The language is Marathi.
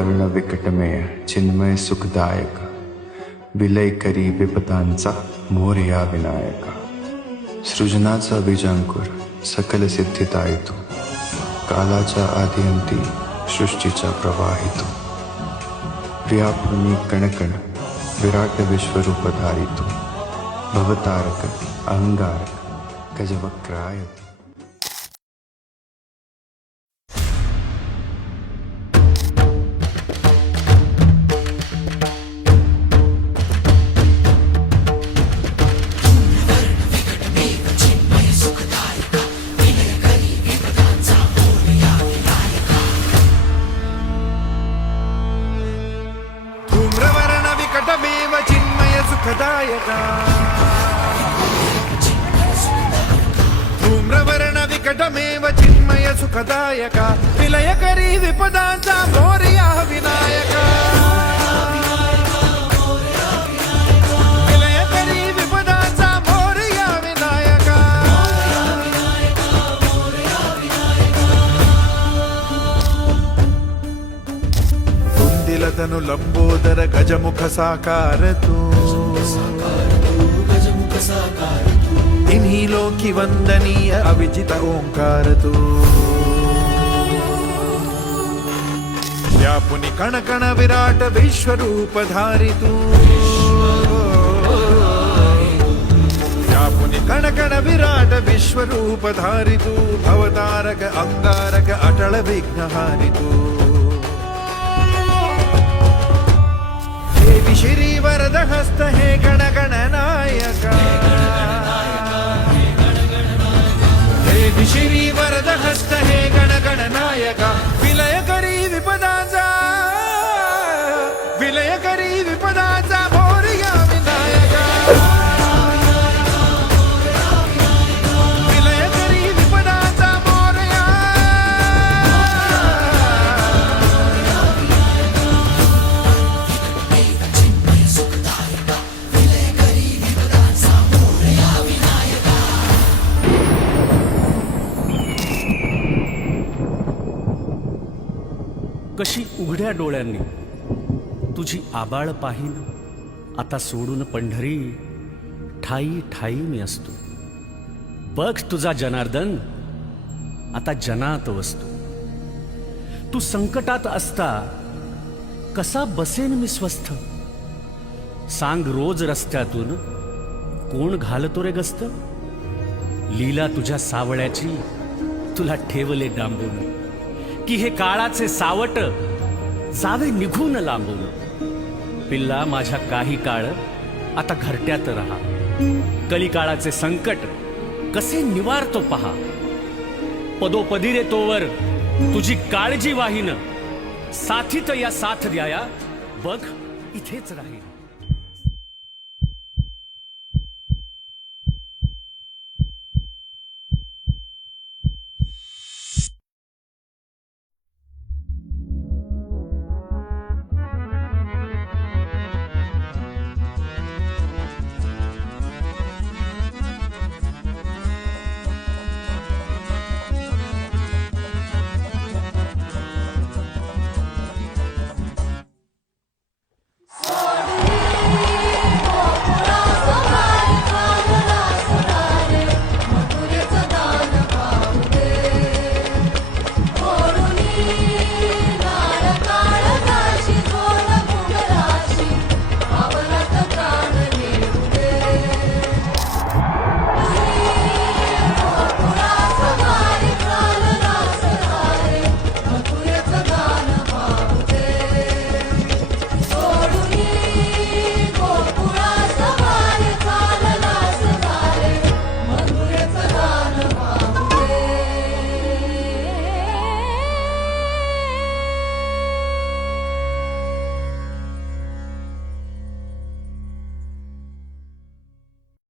धूम्रवर्ण विकटमेय चिन्मय सुखदायक, विलय करी विपदांचा मोरया विनायका. सृजनाचा बीजांकुर सकल सिद्धिदायी तू, कालाच्या आदिअंती सृष्टीचा प्रवाही तू. व्यापुनी कणकण विराट विश्वरूपधारी तू, भवतारक अहंगारक गजवक्राय तू. धूम्रवर्ण विकटमेव चिन्मय सुखदायका, धूम्रवर्ण विकटमेव चिन्मय सुखदायका, विलयकरी विपदांचा मोरया विनायका. विलयकरी विपदांचा मोरया विनायका. तनु लंबोदर गजमुख साकार तू, तिन्ही लोकी वंदनीय अविजित ओंकार तू. व्यापुनी कण कण विराट विश्वरूपधारी तू, व्यापुनी कण कण विराट विश्वरूपधारी तू, भवतारक अंगारक अटल विघ्नहारी तू. श्री वरद हस्त हे गण गण नायका, हे श्री वरद हस्त हे गण गण नायका, विलय करी विपदाचा, विलय करी विपदाचा मोरया विनायका. विलय करी विपदाचा मोरया. कशी उघड्या डोळ्यांनी तुझी आबाळ पाहीन, आता सोडून पंढरी ठाई ठाई मी असतो. बघ तुझा जनार्दन आता जनात वसतो. तू संकटात असता कसा बसेन मी स्वस्थ. सांग रोज रस्त्यातून कोण घालतो रे गस्त. लीला तुझ्या सावळ्याची तुला ठेवले डांबून, की हे काळाचे सावट जावे निघून लांबून. पिल्ला माझ्या काही काळ आता घरट्यात राहा, कलिकाळाचे संकट कसे निवारतो पहा. पदोपदी रे तोवर तुझी काळजी वाहीन, साथीत या साथ द्याया बघ इथेच राहील.